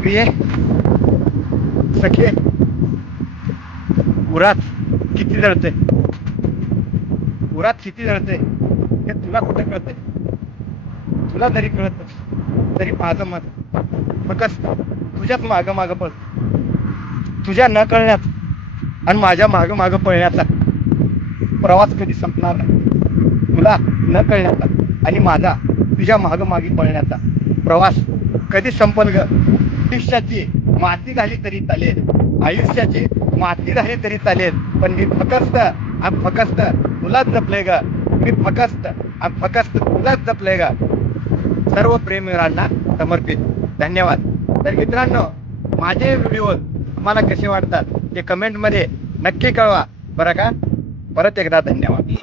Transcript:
प्रिये सखे, उरात किती जळते, उरात किती जळते हे तुला कुठं कळतंय? तुला जरी कळत नसलं, तरी माझं मत फक्त तुझ्याच मागं मागं पळत, तुझ्या न कळण्यात आणि माझ्या मागं मागं पळण्याचा प्रवास कधी संपणार नाही. तुला न कळण्याचा आणि माझा तुझ्या मागं मागे पळण्याचा प्रवास कधी संपल ग? आयुष्याची माती झाली तरी चालेल, आयुष्याची माती झाली तरी चालेल, पण मी फकस्त आणि फकस्त तुलाच जपले ग. मी फकस्त आणि फकस्त तुलाच जपले ग. सर्व प्रेमीरांना समर्पित. धन्यवाद. तर मित्रांनो, माझे व्हिडिओ तुम्हाला कसे वाटतात ते कमेंटमध्ये नक्की कळवा बरं का. परत एकदा धन्यवाद.